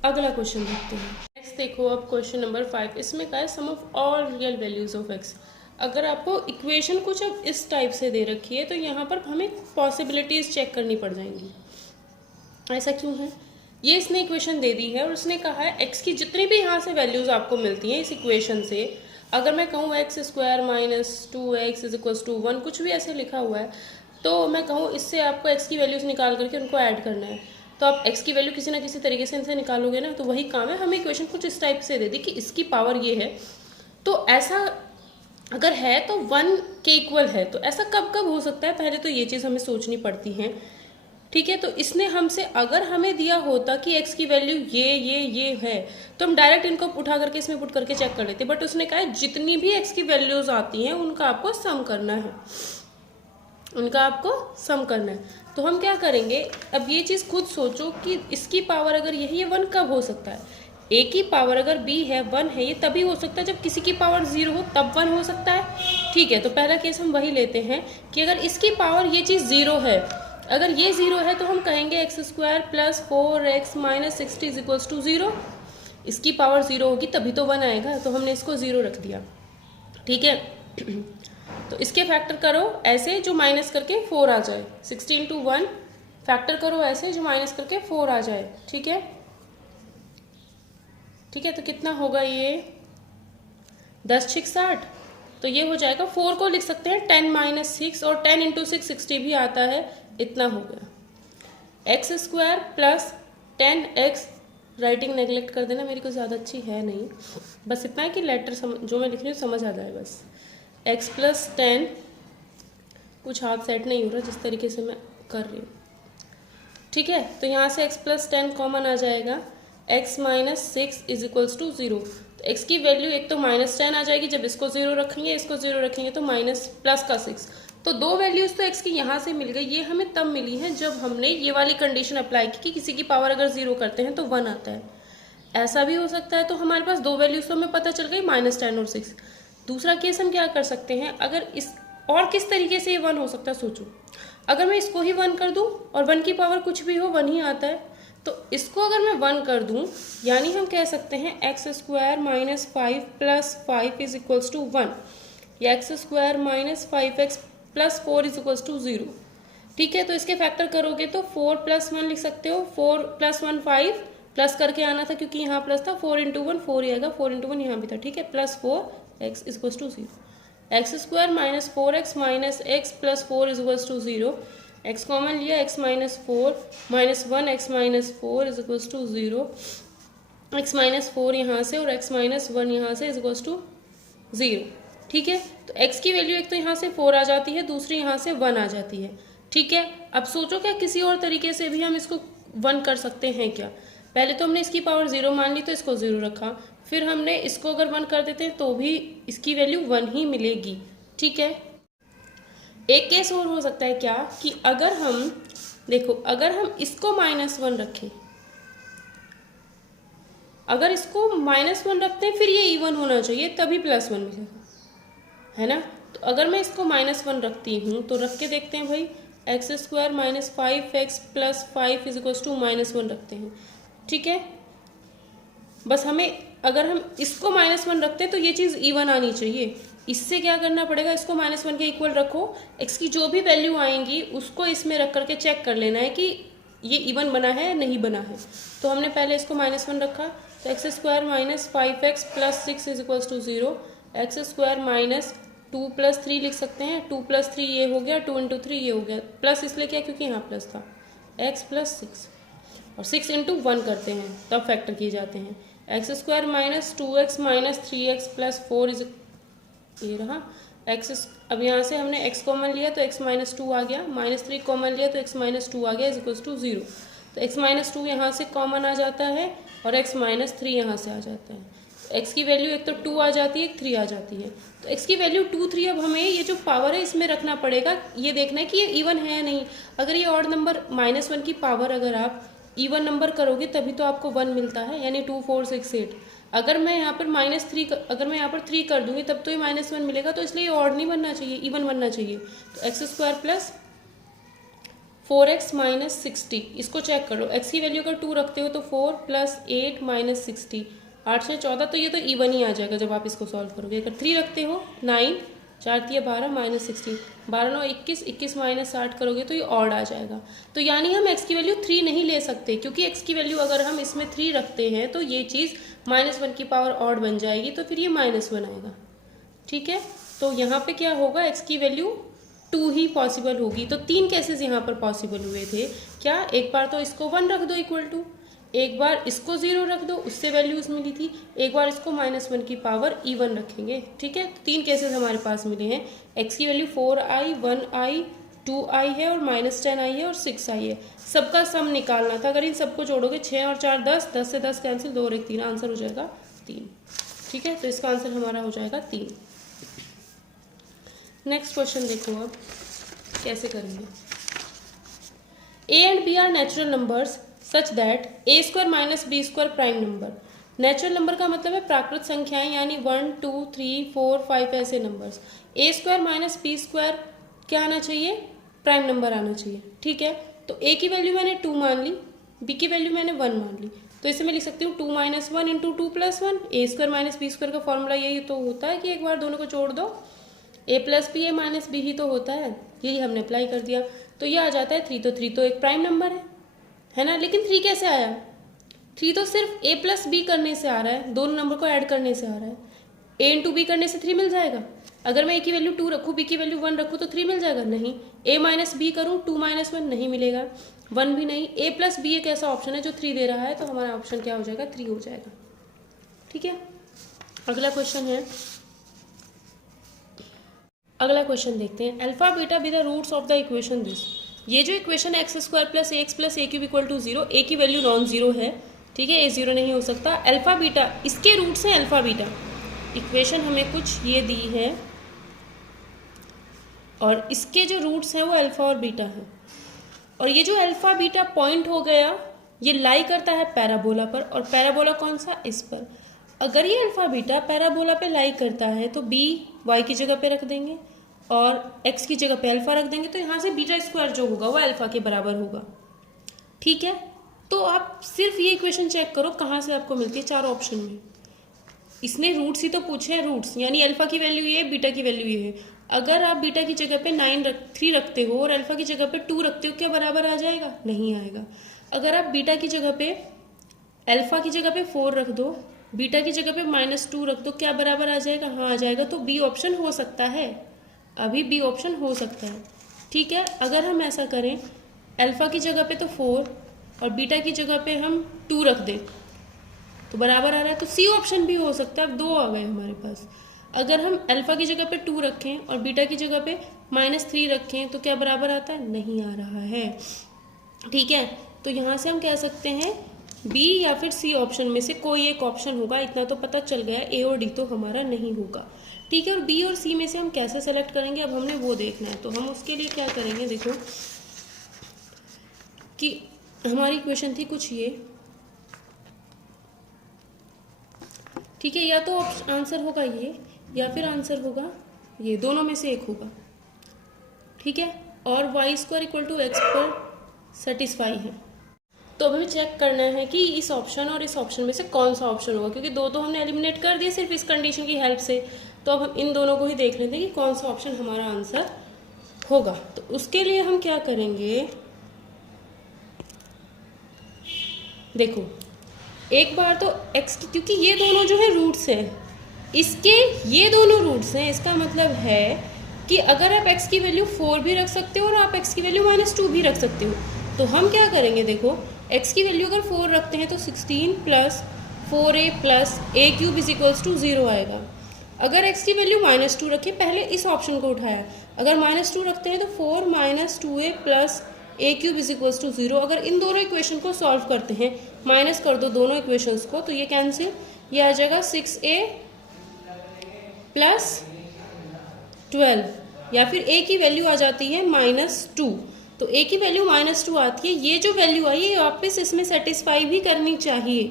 अगला क्वेश्चन देखते हैं। नेक्स्ट देखो अब क्वेश्चन नंबर 5, इसमें क्या है, sum of all real values of x। अगर आपको इक्वेशन कुछ अब इस टाइप से दे रखी है तो यहाँ पर हमें पॉसिबिलिटीज़ चेक करनी पड़ जाएंगी। ऐसा क्यों है, ये इसने इक्वेशन दे दी है और उसने कहा है x की जितनी भी यहाँ से वैल्यूज़ आपको मिलती हैं इस इक्वेशन से, अगर मैं कहूँ x² minus 2x is equals to 1, कुछ भी ऐसे लिखा हुआ है, तो मैं कहूँ इससे आपको x की वैल्यूज़ निकाल करके उनको ऐड करना है, तो आप x की वैल्यू किसी ना किसी तरीके से इनसे निकालोगे ना, तो वही काम है। हमें इक्वेशन कुछ इस टाइप से दे दी कि इसकी पावर ये है, तो ऐसा अगर है तो 1 के इक्वल है, तो ऐसा कब कब हो सकता है, पहले तो ये चीज़ हमें सोचनी पड़ती है। ठीक है, तो इसने हमसे, अगर हमें दिया होता कि x की वैल्यू ये है तो हम डायरेक्ट इनको उठा करके इसमें पुट करके चेक कर लेते, बट उसने कहा है जितनी भी x की वैल्यूज आती हैं उनका आपको सम करना है, उनका आपको सम करना है। तो हम क्या करेंगे, अब ये चीज़ खुद सोचो कि इसकी पावर अगर यही है 1 कब हो सकता है, a की पावर अगर b है 1 है, ये तभी हो सकता है जब किसी की पावर 0 हो, तब 1 हो सकता है। ठीक है, तो पहला केस हम वही लेते हैं कि अगर इसकी पावर ये चीज़ 0 है, अगर ये 0 है तो हम कहेंगे x² plus 4x minus 60 is equals to 0। इसकी पावर 0 होगी तभी तो 1 आएगा, तो हमने इसको 0 रख दिया। ठीक है, तो इसके फैक्टर करो ऐसे जो माइनस करके 4 आ जाए, 16 into 1 फैक्टर करो ऐसे जो माइनस करके 4 आ जाए। ठीक है, ठीक है, तो कितना होगा ये 10 6 60, तो ये हो जाएगा 4 को लिख सकते हैं 10 माइनस 6 और 10 into 6 60 भी आता है, इतना हो गया। x² plus 10x, writing neglect कर देना, मेरी कोई ज़्यादा अच्छी है नहीं, बस इतना है कि लेटर जो मैं लिख रही हूँ समझ आ जाए बस। x प्लस 10, कुछ हाथ सेट नहीं हो रहा जिस तरीके से मैं कर रही हूँ। ठीक है, तो यहाँ से x प्लस 10 कॉमन आ जाएगा, x minus 6 is equals to 0। तो x की वैल्यू एक तो -10 आ जाएगी, जब इसको 0 रखेंगे इसको 0 रखेंगे तो माइनस प्लस का 6, तो दो वैल्यूज़ तो x की यहाँ से मिल गई। ये हमें तब मिली है जब हमने ये वाली कंडीशन अप्लाई की कि किसी की पावर अगर 0 करते हैं तो 1 आता है। ऐसा भी हो सकता है, तो हमारे पास दो वैल्यूज तो हमें पता चल गई, -10 और 6। दूसरा केस हम क्या कर सकते हैं, अगर इस और किस तरीके से ये 1 हो सकता है सोचो। अगर मैं इसको ही 1 कर दूं और 1 की पावर कुछ भी हो 1 ही आता है, तो इसको अगर मैं 1 कर दूं यानी हम कह सकते हैं x² - 5 + 5 = 1 या x² - 5x + 4 = 0। ठीक है, तो इसके फैक्टर करोगे तो 4 + 1 लिख सकते हो, 4 + 1 5, प्लस करके आना था क्योंकि यहाँ प्लस था, 4 × 1 4 ही आएगा, 4 × 1 यहाँ भी था, ठीक है, +4x = 0। x² - 4x - x + 4 = 0। x common लिया, x - 4 - 1x - 4 = 0। x - 4 यहाँ से और x - 1 यहाँ से = 0। ठीक है, तो x की वैल्यू एक तो यहाँ से 4 आ जाती है, दूसरी यहाँ से 1 आ जाती है। ठीक है, अब सोचो क्या किसी और तरीके से भी हम इसको 1 कर सकते हैं क्या। पहले तो हमने इसकी पावर 0 मान ली तो इसको 0 रखा, फिर हमने इसको अगर 1 कर देते हैं तो भी इसकी वैल्यू 1 ही मिलेगी। ठीक है, एक केस और हो सकता है क्या कि अगर हम देखो, अगर हम इसको -1 रखें, अगर इसको -1 रखते हैं फिर ये इवन होना चाहिए तभी +1 मिलेगा, है ना। तो अगर मैं इसको -1 रखती हूँ तो रख के देखते हैं भाई, x² - 5x + 5 = -1 रखते हैं। ठीक है, बस हमें अगर हम इसको -1 रखते हैं तो ये चीज़ इवन आनी चाहिए। इससे क्या करना पड़ेगा, इसको -1 के इक्वल रखो, x की जो भी वैल्यू आएंगी उसको इसमें रख करके चेक कर लेना है कि ये इवन बना है या नहीं बना है। तो हमने पहले इसको -1 रखा, तो x² - 5x + 6 = 0। x² - 2 + 3 लिख सकते हैं, 2 + 3 ये हो गया, 2 × 3 ये हो गया, प्लस इसलिए क्या क्योंकि यहाँ प्लस था, x + 6 और 6 × 1 करते हैं तब फैक्टर किए जाते हैं। x² - 2x - 3x + 4 ये रहा x। अब यहाँ से हमने x कॉमन लिया तो x - 2 आ गया, -3 कॉमन लिया तो x - 2 आ गया = 0। तो x - 2 यहाँ से कॉमन आ जाता है और x - 3 यहाँ से आ जाता है। x की वैल्यू एक तो 2 आ जाती है, एक 3 आ जाती है। तो x की वैल्यू 2 3 अब हमें ये जो पावर है इसमें रखना पड़ेगा, ये देखना है कि ये इवन है या नहीं। अगर ये ऑड नंबर -1 की पावर अगर आप इवन नंबर करोगे तभी तो आपको 1 मिलता है, यानी 2 4 6 8। अगर मैं यहाँ पर -3 अगर मैं यहाँ पर 3 कर दूंगी तब तो ये -1 मिलेगा, तो इसलिए ये ऑड नहीं बनना चाहिए, इवन बनना चाहिए। तो x² + 4x - 60, इसको चेक करो, x की वैल्यू अगर 2 रखते हो तो 4 + 8 - 60, 8 से 14, तो ये तो इवन ही आ जाएगा जब आप इसको सॉल्व करोगे। अगर 3 रखते हो 9, 4 × 12 - 16, 12 9 21, 21 - 8 करोगे तो ये ऑड आ जाएगा। तो यानी हम x की वैल्यू 3 नहीं ले सकते, क्योंकि x की वैल्यू अगर हम इसमें 3 रखते हैं तो ये चीज़ -1 की पावर ऑड बन जाएगी, तो फिर ये -1 आएगा। ठीक है, तो यहाँ पे क्या होगा, x की वैल्यू 2 ही पॉसिबल होगी। तो 3 केसेस यहाँ पर पॉसिबल हुए थे क्या, एक बार तो इसको 1 रख दो इक्वल टू, एक बार इसको 0 रख दो, उससे वैल्यूज मिली थी, एक बार इसको -1 की पावर इवन रखेंगे। ठीक है, तो 3 केसेस हमारे पास मिले हैं। x की वैल्यू 4i 1i 2i है और -10i है और 6i है। सबका सम निकालना था, अगर इन सबको जोड़ोगे 6 और 4 10, 10 से 10 कैंसिल, 2 और 1 3, आंसर हो जाएगा 3। ठीक है, तो इसका आंसर हमारा हो जाएगा 3। नेक्स्ट क्वेश्चन देखो अब कैसे करेंगे। a and b are natural numbers such that a² - b² prime number. Natural number का मतलब है प्राकृत संख्याएं, यानी 1 2 3 4 5 ऐसे नंबर्स। a² - b² क्या आना चाहिए, प्राइम नंबर आना चाहिए। ठीक है, तो a की वैल्यू मैंने 2 मान ली, b की वैल्यू मैंने 1 मान ली, तो इसे मैं लिख सकती हूँ 2 - 1 × 2 + 1। a² - b² का फॉर्मूला यही तो होता है कि एक बार दोनों को जोड़ दो, a + b a - b ही तो होता है, यही हमने अप्लाई कर दिया, तो ये आ जाता है 3। तो 3 तो एक प्राइम नंबर है ना। लेकिन 3 कैसे आया, 3 तो सिर्फ a + b करने से आ रहा है, दोनों नंबर को ऐड करने से आ रहा है। a × b करने से 3 मिल जाएगा। अगर मैं a की वैल्यू 2 रखूँ, b की वैल्यू 1 रखूँ तो 3 मिल जाएगा, नहीं। a - b करूँ, 2 - 1 नहीं मिलेगा, 1 भी नहीं। a + b एक ऐसा ऑप्शन है जो 3 दे रहा है, तो हमारा ऑप्शन क्या हो जाएगा, 3 हो जाएगा। ठीक है, अगला क्वेश्चन है, अगला क्वेश्चन देखते हैं। Alpha beta be the roots of the equation this. ये जो equation x² + ax + a³ = 0, a की वैल्यू नॉन जीरो है। ठीक है, a 0 नहीं हो सकता। अल्फा बीटा इसके रूट्स हैं, अल्फा बीटा। इक्वेशन हमें कुछ ये दी है और इसके जो रूट्स हैं वो अल्फा और बीटा है, और ये जो अल्फा बीटा पॉइंट हो गया ये लाई करता है पैराबोला पर, और पैराबोला कौन सा, इस पर। अगर ये अल्फा बीटा पैराबोला पे लाई करता है तो बी वाई की जगह पे रख देंगे और एक्स की जगह पे अल्फा रख देंगे, तो यहाँ से बीटा स्क्वायर जो होगा वो अल्फा के बराबर होगा। ठीक है, तो आप सिर्फ ये इक्वेशन चेक करो कहाँ से आपको मिलती है, चार ऑप्शन में। इसने रूट्स ही तो पूछे हैं, रूट्स यानी अल्फा की वैल्यू ये है, बीटा की वैल्यू ये है। अगर आप बीटा की जगह पे 3 रखते हो और अल्फा की जगह पे 2 रखते हो, क्या बराबर आ जाएगा, नहीं आएगा। अगर आप बीटा की जगह पे अल्फा की जगह पे 4 रख दो, बीटा की जगह पे -2 रख दो, क्या बराबर आ जाएगा, हाँ आ जाएगा। तो बी ऑप्शन हो सकता है, अभी बी ऑप्शन हो सकता है। ठीक है, अगर हम ऐसा करें अल्फा की जगह पे तो 4 और बीटा की जगह पे हम 2 रख दें तो बराबर आ रहा है, तो सी ऑप्शन भी हो सकता है। अब 2 आ गए हमारे पास। अगर हम अल्फा की जगह पे 2 रखें और बीटा की जगह पे -3 रखें तो क्या बराबर आता है, नहीं आ रहा है। ठीक है, तो यहाँ से हम कह सकते हैं बी या फिर सी ऑप्शन में से कोई एक ऑप्शन होगा, इतना तो पता चल गया। ए और डी तो हमारा नहीं होगा। ठीक है, और बी और सी में से हम कैसे सेलेक्ट करेंगे, अब हमने वो देखना है। तो हम उसके लिए क्या करेंगे, देखो कि हमारी क्वेश्चन थी कुछ ये, ठीक है, या तो आंसर होगा ये या फिर आंसर होगा ये, दोनों में से एक होगा। ठीक है, और y² = x पर सेटिस्फाई है। तो अब हमें चेक करना है कि इस ऑप्शन और इस ऑप्शन में से कौन सा ऑप्शन होगा, क्योंकि दो तो हमने एलिमिनेट कर दिए सिर्फ इस कंडीशन की हेल्प से। तो अब हम इन दोनों को ही देख लेते हैं कि कौन सा ऑप्शन हमारा आंसर होगा। तो उसके लिए हम क्या करेंगे, देखो एक बार तो x की, क्योंकि ये दोनों जो है रूट्स हैं, इसके ये दोनों रूट्स हैं, इसका मतलब है कि अगर आप x की वैल्यू 4 भी रख सकते हो और आप x की वैल्यू -2 भी रख सकते हो। तो हम क्या करेंगे, देखो x की वैल्यू अगर 4 रखते हैं तो 16 + 4a + a³ = 0 आएगा। अगर x की वैल्यू -2 रखें, पहले इस ऑप्शन को उठाया, अगर -2 रखते हैं तो 4 - 2a + a³ = 0। अगर इन दोनों इक्वेशन को सॉल्व करते हैं, माइनस कर दो दोनों इक्वेशंस को, तो ये कैंसिल, ये आ जाएगा 6a + 12, या फिर a की वैल्यू आ जाती है -2। तो a की वैल्यू -2 आती है, ये जो वैल्यू आई है वापस इसमें सेटिस्फाई भी करनी चाहिए।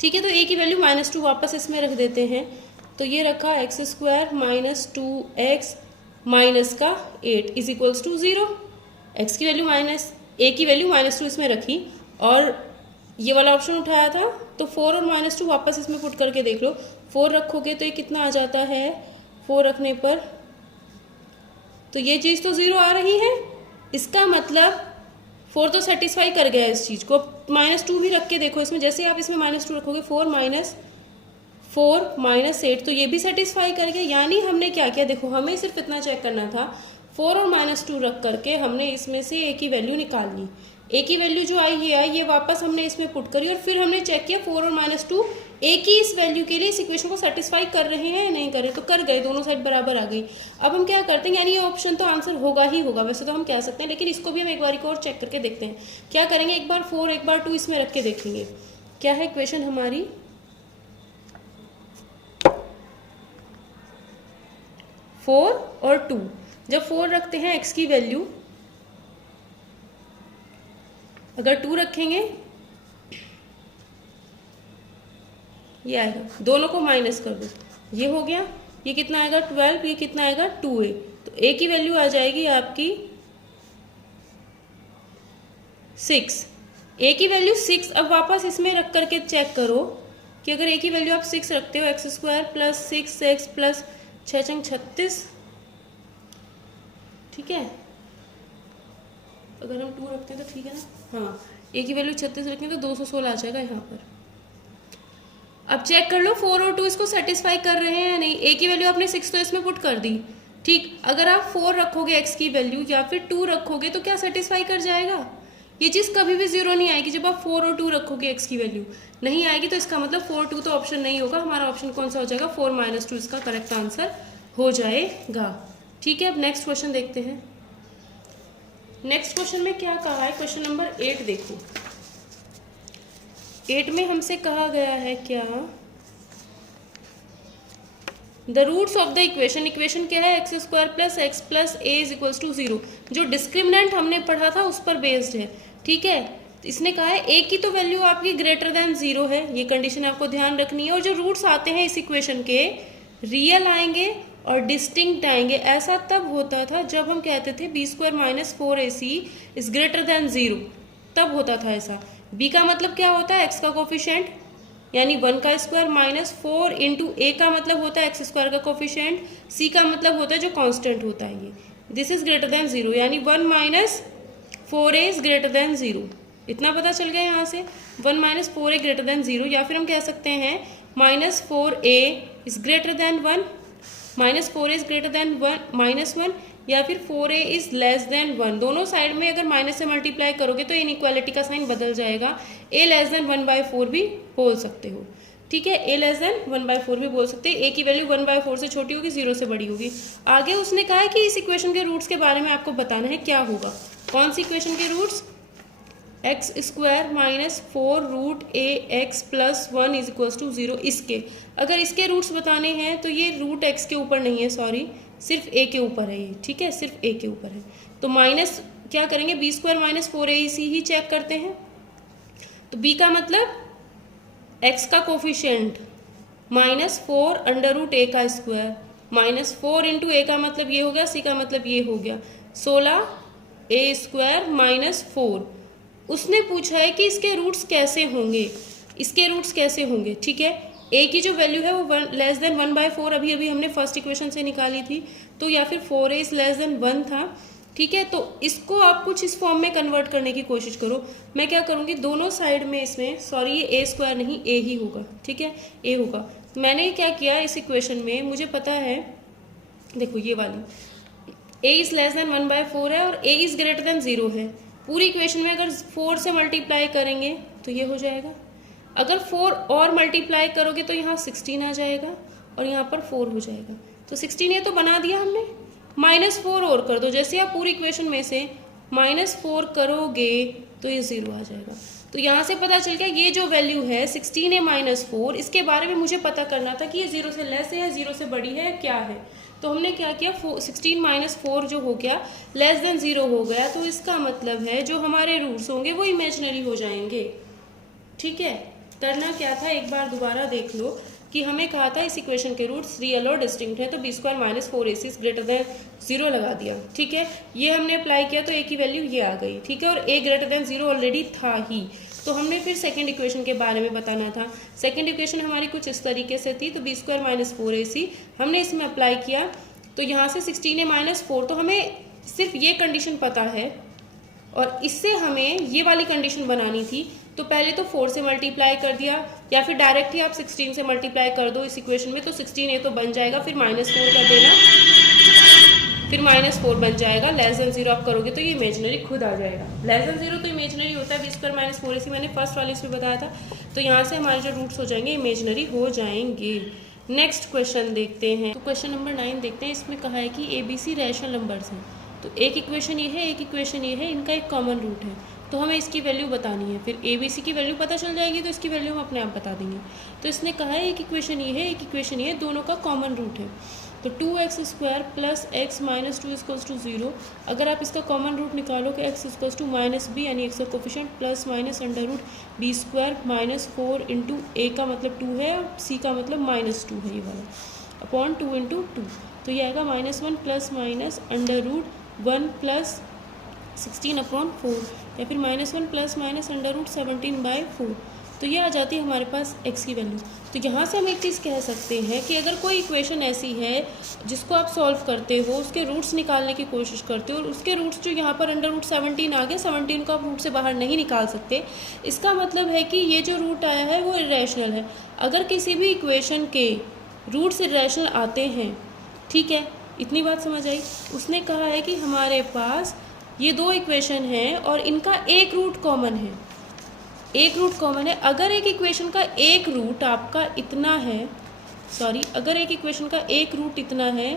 ठीक है, तो a की वैल्यू -2 वापस इसमें रख देते हैं। तो ये रखा x² - 2x - 8 = 0। x की वैल्यू a की वैल्यू -2 इसमें रखी और ये वाला ऑप्शन उठाया था, तो 4 और -2 वापस इसमें पुट करके देख लो। 4 रखोगे तो ये कितना आ जाता है, 4 रखने पर तो ये चीज़ तो 0 आ रही है। इसका मतलब 4 तो सेटिस्फाई कर गया इस चीज़ को। -2 भी रख के देखो इसमें, जैसे आप इसमें -2 रखोगे 4 - 8 तो ये भी सेटिस्फाई कर गया। यानी हमने क्या किया, देखो हमें सिर्फ इतना चेक करना था, 4 और -2 रख करके हमने इसमें से a की वैल्यू निकाल ली। a की वैल्यू जो आई, ये वापस हमने इसमें पुट करी और फिर हमने चेक किया 4 और -2 a की इस वैल्यू के लिए इस इक्वेशन को सेटिस्फाई कर रहे हैं या नहीं कर रहे, तो कर गए, दोनों साइड बराबर आ गई। अब हम क्या करते हैं, यानी ये ऑप्शन तो आंसर होगा ही होगा, वैसे तो हम कह सकते हैं, लेकिन इसको भी हम एक बार और चेक करके देखते हैं। क्या करेंगे, एक बार 4 एक बार 2 इसमें रख के देखेंगे। क्या है इक्वेशन हमारी, 4 और 2। जब 4 रखते हैं x की वैल्यू, अगर 2 रखेंगे ये आएगा, दोनों को माइनस कर दो, ये हो गया, ये कितना आएगा 12, ये कितना आएगा 2a। तो a की वैल्यू आ जाएगी आपकी 6, a की वैल्यू 6। अब वापस इसमें रख करके चेक करो कि अगर a की वैल्यू आप 6 रखते हो, x² + 6x + 6 × 36, ठीक है, अगर हम 2 रखते हैं तो ठीक है ना, हाँ, a की वैल्यू 36 रखें तो 216 आ जाएगा यहाँ पर। अब चेक कर लो 4 और 2 इसको सेटिस्फाई कर रहे हैं या नहीं। a की वैल्यू आपने 6 तो इसमें पुट कर दी, ठीक। अगर आप 4 रखोगे x की वैल्यू या फिर 2 रखोगे तो क्या सेटिस्फाई कर जाएगा, ये चीज़ कभी भी 0 नहीं आएगी। जब आप 4 और 2 रखोगे x की वैल्यू नहीं आएगी, तो इसका मतलब 4 2 तो ऑप्शन नहीं होगा, हमारा ऑप्शन कौन सा हो जाएगा, 4 - 2 इसका करेक्ट आंसर हो जाएगा। ठीक है, अब नेक्स्ट क्वेश्चन देखते हैं। नेक्स्ट क्वेश्चन में क्या कहा है, क्वेश्चन नंबर 8 देखो। 8 में हमसे कहा गया है क्या, the roots of the equation, equation क्या है, x² + x + a = 0। जो डिस्क्रिमिनेंट हमने पढ़ा था उस पर बेस्ड है, ठीक है। तो इसने कहा है ए की तो वैल्यू आपकी ग्रेटर देन 0 है, ये कंडीशन आपको ध्यान रखनी है। और जो रूट्स आते हैं इस इक्वेशन के, रियल आएंगे और डिस्टिंक्ट आएंगे। ऐसा तब होता था जब हम कहते थे B square minus 4ac is greater than 0, तब होता था ऐसा। बी का मतलब क्या होता है, एक्स का कोफिशिएंट, यानी 1 का स्क्वायर माइनस 4 इंटू ए का मतलब होता है एक्स स्क्वायर का कोफिशिएंट, सी का मतलब होता है जो कांस्टेंट होता है ये। दिस इज ग्रेटर देन 0, यानी 1 minus 4a is greater than 0। इतना पता चल गया यहाँ से, 1 माइनस 4a ग्रेटर देन 0। या फिर हम कह सकते हैं minus 4a is greater then 1, minus 4a is greater then 1 minus 1, या फिर 4a इज लेस देन 1। दोनों साइड में अगर माइनस से मल्टीप्लाई करोगे तो इनइक्वालिटी का साइन बदल जाएगा। a लेस देन 1/4 भी बोल सकते हो, ठीक है, a लेस देन 1/4 भी बोल सकते हैं। a की वैल्यू 1/4 से छोटी होगी, 0 से बड़ी होगी। आगे उसने कहा है कि इस इक्वेशन के रूट्स के बारे में आपको बताना है क्या होगा। कौन सी इक्वेशन के roots, X square minus 4 root A X plus 1 is equals to 0। इसके अगर इसके रूट्स बताने हैं तो ये रूट एक्स के ऊपर नहीं है, सॉरी, सिर्फ ए के ऊपर है ये, ठीक है, सिर्फ ए के ऊपर है। तो माइनस क्या करेंगे, बी स्क्वायर माइनस 4ac ही चेक करते हैं। तो बी का मतलब एक्स का कोफिशिएंट माइनस 4 अंडर रूट ए का स्क्वायर माइनस 4 इंटू ए का मतलब ये हो गया, सी का मतलब ये हो गया 16 ए स्क्वायर माइनस 4। उसने पूछा है कि इसके रूट्स कैसे होंगे, इसके रूट्स कैसे होंगे, ठीक है। ए की जो वैल्यू है वो लेस देन 1/4 अभी अभी हमने फर्स्ट इक्वेशन से निकाली थी, तो या फिर 4a इज लेस देन 1 था, ठीक है। तो इसको आप कुछ इस फॉर्म में कन्वर्ट करने की कोशिश करो। मैं क्या करूँगी, दोनों साइड में इसमें, सॉरी ये ए स्क्वायर नहीं, ए ही होगा, ठीक है, ए होगा। मैंने क्या किया इस इक्वेशन में, मुझे पता है, देखो ये वाली ए इज लेस देन 1/4 है और ए इज ग्रेटर देन 0 है। पूरी इक्वेशन में अगर 4 से मल्टीप्लाई करेंगे तो ये हो जाएगा, अगर 4 और मल्टीप्लाई करोगे तो यहाँ 16 आ जाएगा और यहाँ पर 4 हो जाएगा। तो 16 ये तो बना दिया हमने, -4 और कर दो। जैसे आप पूरी इक्वेशन में से -4 करोगे तो ये 0 आ जाएगा। तो यहाँ से पता चल गया ये जो वैल्यू है 16 है -4, इसके बारे में मुझे पता करना था कि ये 0 से लेस है या 0 से बड़ी है, क्या है। तो हमने क्या किया, 16 - 4 जो हो गया लेस देन 0 हो गया, तो इसका मतलब है जो हमारे रूट्स होंगे वो इमेजिनरी हो जाएंगे, ठीक है। करना क्या था, एक बार दोबारा देख लो कि हमें कहा था इस इक्वेशन के रूट्स रियल और डिस्टिंक्ट है, तो B square minus 4ac greater than 0 लगा दिया, ठीक है। ये हमने अप्लाई किया तो ए की वैल्यू ये आ गई, ठीक है, और ए ग्रेटर देन 0 ऑलरेडी था ही। तो हमने फिर सेकंड इक्वेशन के बारे में बताना था। सेकंड इक्वेशन हमारी कुछ इस तरीके से थी, तो बी स्क्वायर माइनस 4ac हमने इसमें अप्लाई किया, तो यहाँ से 16 है -4, तो हमें सिर्फ ये कंडीशन पता है और इससे हमें ये वाली कंडीशन बनानी थी। तो पहले तो 4 से मल्टीप्लाई कर दिया, या फिर डायरेक्ट ही आप 16 से मल्टीप्लाई कर दो इस इक्वेशन में, तो 16 ये तो बन जाएगा, फिर -4 कर देना, फिर -4 बन जाएगा। लेस देन 0 आप करोगे तो ये इमेजिनरी खुद आ जाएगा। लेस देन 0 तो इमेजिनरी होता है, बी स्क्वायर माइनस 4ac मैंने फर्स्ट वाले इसमें बताया था। तो यहाँ से हमारे जो रूट्स हो जाएंगे इमेजिनरी हो जाएंगे। नेक्स्ट क्वेश्चन देखते हैं, तो क्वेश्चन नंबर 9 देखते हैं। इसमें कहा है कि ABC रैशनल नंबर्स हैं। तो एक इक्वेशन ये है, एक इक्वेशन ये है, इनका एक कॉमन रूट है, तो हमें इसकी वैल्यू बतानी है। फिर ABC की वैल्यू पता चल जाएगी तो इसकी वैल्यू हम अपने आप बता देंगे। तो इसने कहा है एक इक्वेशन ये है, एक इक्वेशन ये है, दोनों का कॉमन रूट है। तो 2x² plus x minus 2 equals to 0। अगर आप इसका कॉमन रूट निकालो कि x इक्वल्स टू -b, यानी x का coefficient plus minus under root b² minus 4 into a का मतलब 2 है और c का मतलब -2 है, ये वाला अपॉन 2 इंटू 2। तो ये आएगा -1 plus minus under root 1 plus 16/4, या फिर -1 प्लस माइनस अंडर रूट 17/4। तो ये आ जाती है हमारे पास x की वैल्यू। तो यहाँ से हम एक चीज़ कह सकते हैं कि अगर कोई इक्वेशन ऐसी है जिसको आप सॉल्व करते हो, उसके रूट्स निकालने की कोशिश करते हो, और उसके रूट्स जो यहाँ पर अंडर रूट 17 आ गए, 17 को आप रूट से बाहर नहीं निकाल सकते, इसका मतलब है कि ये जो रूट आया है वो इरेशनल है। अगर किसी भी इक्वेशन के रूट्स इरेशनल आते हैं, ठीक है, इतनी बात समझ आई। उसने कहा है कि हमारे पास ये दो इक्वेशन हैं और इनका एक रूट कॉमन है, एक रूट कॉमन है। अगर एक इक्वेशन का एक रूट आपका इतना है, सॉरी, अगर एक इक्वेशन का एक रूट इतना है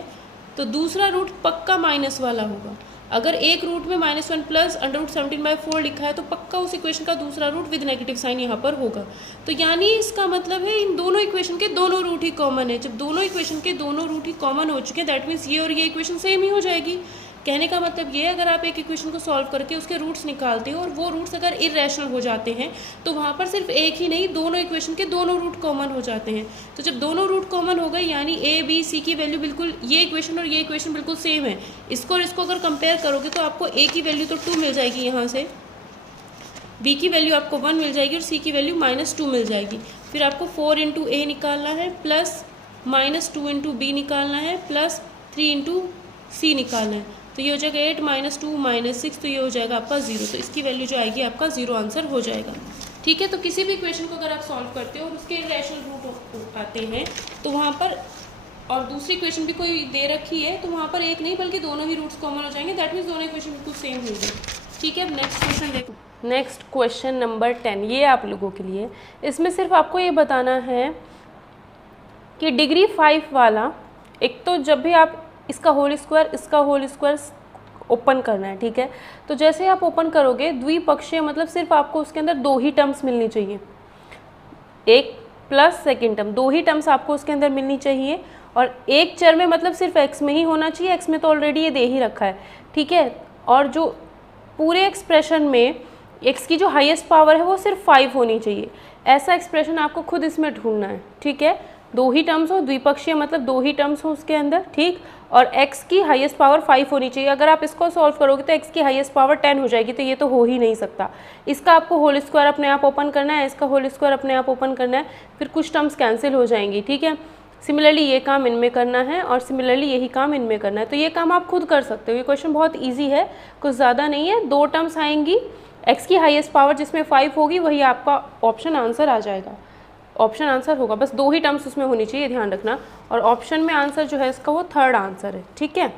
तो दूसरा रूट पक्का माइनस वाला होगा। अगर एक रूट में -1 प्लस अंडर रूट 17/4 लिखा है तो पक्का उस इक्वेशन का दूसरा रूट विद नेगेटिव साइन यहाँ पर होगा। तो यानी इसका मतलब है इन दोनों इक्वेशन के दोनों रूट ही कॉमन है। जब दोनों इक्वेशन के दोनों रूट ही कॉमन हो चुके हैं, दैट मीन्स ये और ये इक्वेशन सेम ही हो जाएगी। कहने का मतलब ये है, अगर आप एक इक्वेशन को सॉल्व करके उसके रूट्स निकालते हो और वो रूट्स अगर इरेशनल हो जाते हैं तो वहाँ पर सिर्फ एक ही नहीं, दोनों इक्वेशन के दोनों रूट कॉमन हो जाते हैं। तो जब दोनों रूट कॉमन हो गए यानी ए बी सी की वैल्यू बिल्कुल, ये इक्वेशन और ये इक्वेशन बिल्कुल सेम है, इसको और इसको अगर कंपेयर करोगे तो आपको ए की वैल्यू तो 2 मिल जाएगी, यहाँ से बी की वैल्यू आपको 1 मिल जाएगी और सी की वैल्यू -2 मिल जाएगी। फिर आपको 4 इंटू ए निकालना है प्लस -2 इंटू बी निकालना है प्लस 3 इंटू सी निकालना है। तो ये हो जाएगा 8 -2 -6, तो ये हो जाएगा आपका 0। तो इसकी वैल्यू जो आएगी आपका 0 आंसर हो जाएगा। ठीक है, तो किसी भी इक्वेशन को अगर आप सॉल्व करते हो और उसके इरेशनल रूट आते हैं तो वहाँ पर, और दूसरी इक्वेशन भी कोई दे रखी है तो वहाँ पर एक नहीं बल्कि दोनों ही रूट्स कॉमन हो जाएंगे, दैट मीन्स दोनों इक्वेशन बिल्कुल सेम होंगे। ठीक है, अब नेक्स्ट क्वेश्चन देखो। नेक्स्ट क्वेश्चन नंबर 10, ये आप लोगों के लिए, इसमें सिर्फ आपको ये बताना है कि डिग्री 5 वाला, एक तो जब भी आप इसका होल स्क्वायर इसका होल स्क्वायर ओपन करना है, ठीक है, तो जैसे आप ओपन करोगे द्विपक्षीय मतलब सिर्फ आपको उसके अंदर 2 ही टर्म्स मिलनी चाहिए, एक प्लस सेकेंड टर्म, 2 ही टर्म्स आपको उसके अंदर मिलनी चाहिए, और एक चर में मतलब सिर्फ एक्स में ही होना चाहिए, एक्स में तो ऑलरेडी ये दे ही रखा है। ठीक है, और जो पूरे एक्सप्रेशन में एक्स की जो हाईएस्ट पावर है वो सिर्फ 5 होनी चाहिए, ऐसा एक्सप्रेशन आपको खुद इसमें ढूंढना है। ठीक है, 2 ही टर्म्स हो, द्विपक्षीय मतलब 2 ही टर्म्स हो उसके अंदर, ठीक, और x की हाईएस्ट पावर 5 होनी चाहिए। अगर आप इसको सॉल्व करोगे तो x की हाईएस्ट पावर 10 हो जाएगी, तो ये तो हो ही नहीं सकता। इसका आपको होल स्क्वायर अपने आप ओपन करना है, इसका होल स्क्वायर अपने आप ओपन करना है, फिर कुछ टर्म्स कैंसिल हो जाएंगी। ठीक है, सिमिलरली ये काम इनमें करना है और सिमिलरली यही काम इनमें करना है। तो ये काम आप खुद कर सकते हो, ये क्वेश्चन बहुत ईजी है, कुछ ज़्यादा नहीं है। 2 टर्म्स आएंगी, x की हाईएस्ट पावर जिसमें 5 होगी वही आपका ऑप्शन आंसर आ जाएगा, ऑप्शन आंसर होगा। बस 2 ही टर्म्स उसमें होनी चाहिए, ध्यान रखना, और ऑप्शन में आंसर जो है इसका वो 3rd आंसर है। ठीक है।